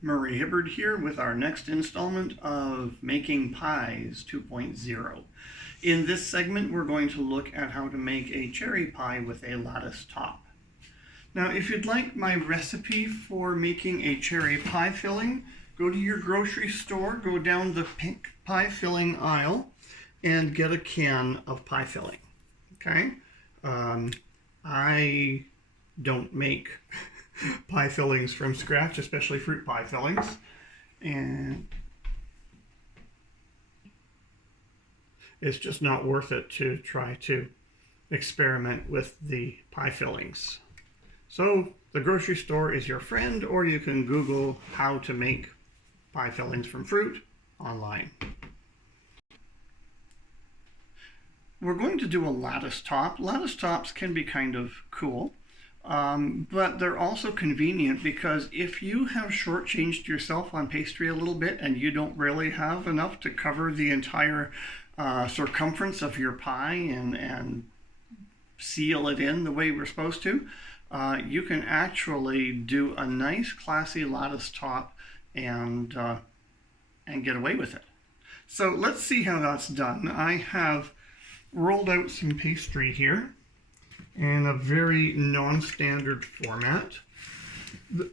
Murray Hibbard here with our next installment of Making Pies 2.0. In this segment, we're going to look at how to make a cherry pie with a lattice top. Now, if you'd like my recipe for making a cherry pie filling, go to your grocery store, go down the pink pie filling aisle, and get a can of pie filling. Okay? I don't make pie fillings from scratch, especially fruit pie fillings. And it's just not worth it to try to experiment with the pie fillings. So the grocery store is your friend, or you can Google how to make pie fillings from fruit online. We're going to do a lattice top. Lattice tops can be kind of cool. But they're also convenient because if you have shortchanged yourself on pastry a little bit and you don't really have enough to cover the entire circumference of your pie and seal it in the way we're supposed to, you can actually do a nice classy lattice top and get away with it. So let's see how that's done. I have rolled out some pastry here in a very non-standard format.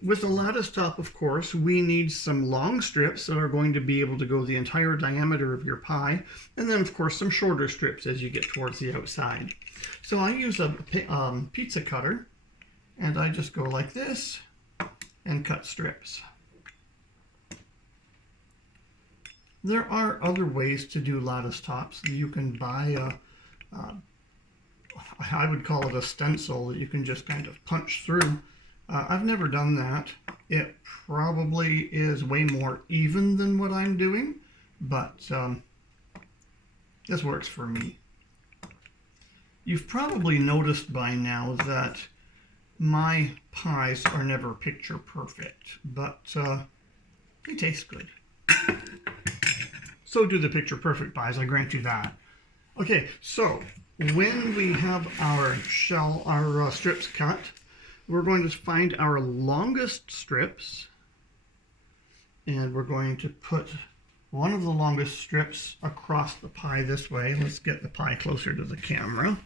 With a lattice top, of course, we need some long strips that are going to be able to go the entire diameter of your pie, and then, of course, some shorter strips as you get towards the outside. So I use a pizza cutter, and I just go like this and cut strips. There are other ways to do lattice tops. You can buy I would call it a stencil that you can just kind of punch through. I've never done that. It probably is way more even than what I'm doing, but this works for me. You've probably noticed by now that my pies are never picture perfect, but they taste good. So do the picture perfect pies, I grant you that. Okay, so when we have our strips cut, we're going to find our longest strips, and we're going to put one of the longest strips across the pie this way. Let's get the pie closer to the camera.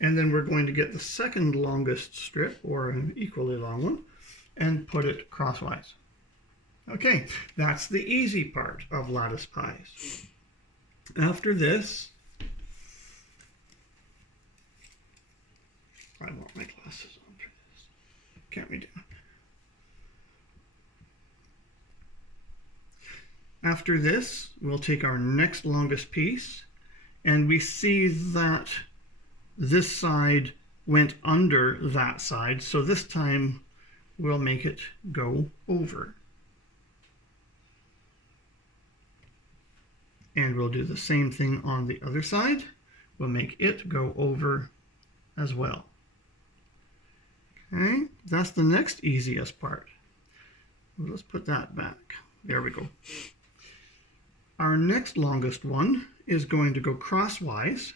And then we're going to get the second longest strip, or an equally long one, and put it crosswise. Okay, that's the easy part of lattice pies. After this, I want my glasses on for this. Can't we do it? After this, we'll take our next longest piece, and we see that this side went under that side, so this time we'll make it go over. And we'll do the same thing on the other side. We'll make it go over as well. Okay, that's the next easiest part. Let's put that back. There we go. Our next longest one is going to go crosswise.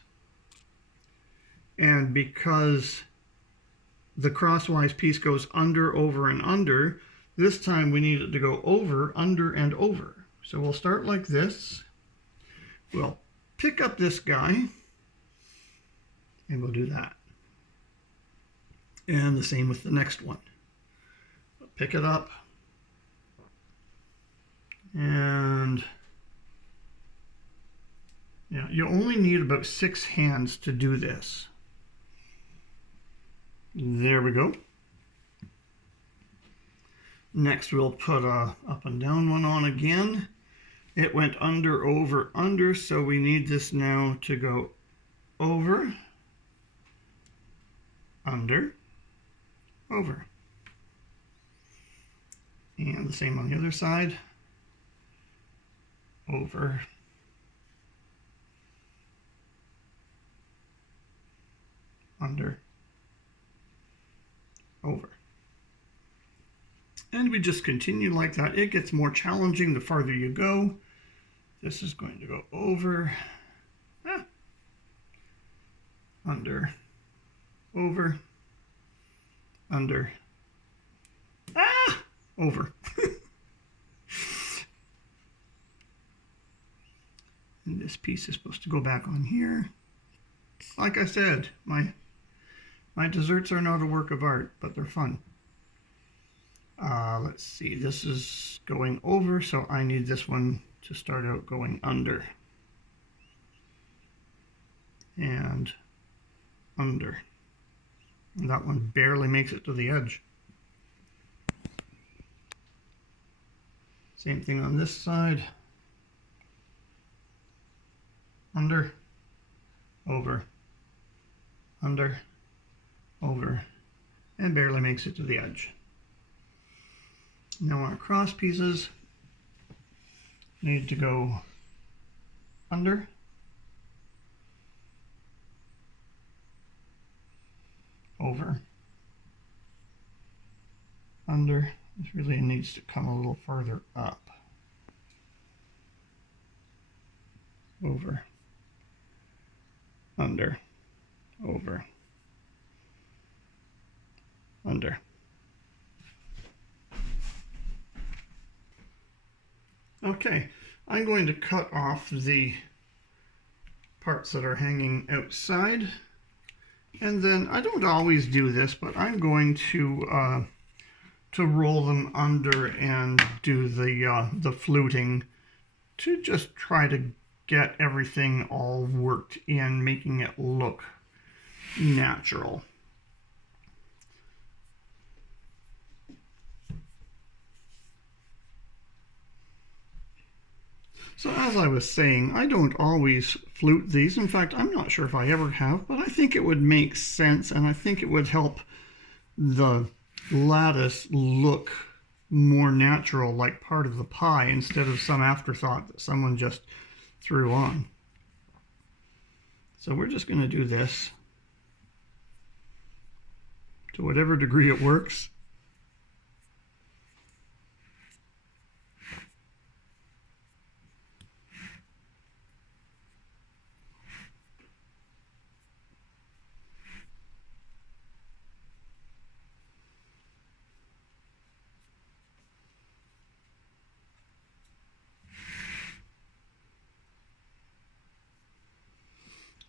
And because the crosswise piece goes under, over, and under, this time we need it to go over, under, and over. So we'll start like this. We'll pick up this guy, and we'll do that. And the same with the next one. Pick it up, and yeah, you only need about 6 hands to do this. There we go. Next we'll put a up and down one on again. It went under, over, under, so we need this now to go over, under, over. And the same on the other side. Over, under, over. And we just continue like that. It gets more challenging the farther you go. This is going to go over, under, over, under, over. And this piece is supposed to go back on here. Like I said, my desserts are not a work of art, but they're fun. Let's see, this is going over, so I need this one to start out going under. And under. And that one barely makes it to the edge. Same thing on this side. Under, over, under, over, and barely makes it to the edge. Now our cross pieces need to go under, over, under. This really needs to come a little further up. Over, under, over, under. Okay, I'm going to cut off the parts that are hanging outside, and then I don't always do this, but I'm going to roll them under and do the fluting to just try to get everything all worked in, making it look natural. So as I was saying, I don't always flute these. In fact, I'm not sure if I ever have, but I think it would make sense, and I think it would help the lattice look more natural, like part of the pie, instead of some afterthought that someone just threw on. So we're just going to do this to whatever degree it works.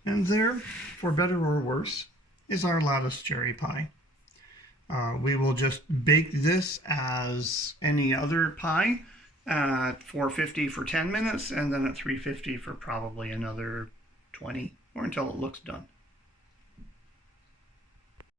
And there, for better or worse, is our lattice cherry pie. We will just bake this as any other pie at 450 for 10 minutes, and then at 350 for probably another 20, or until it looks done.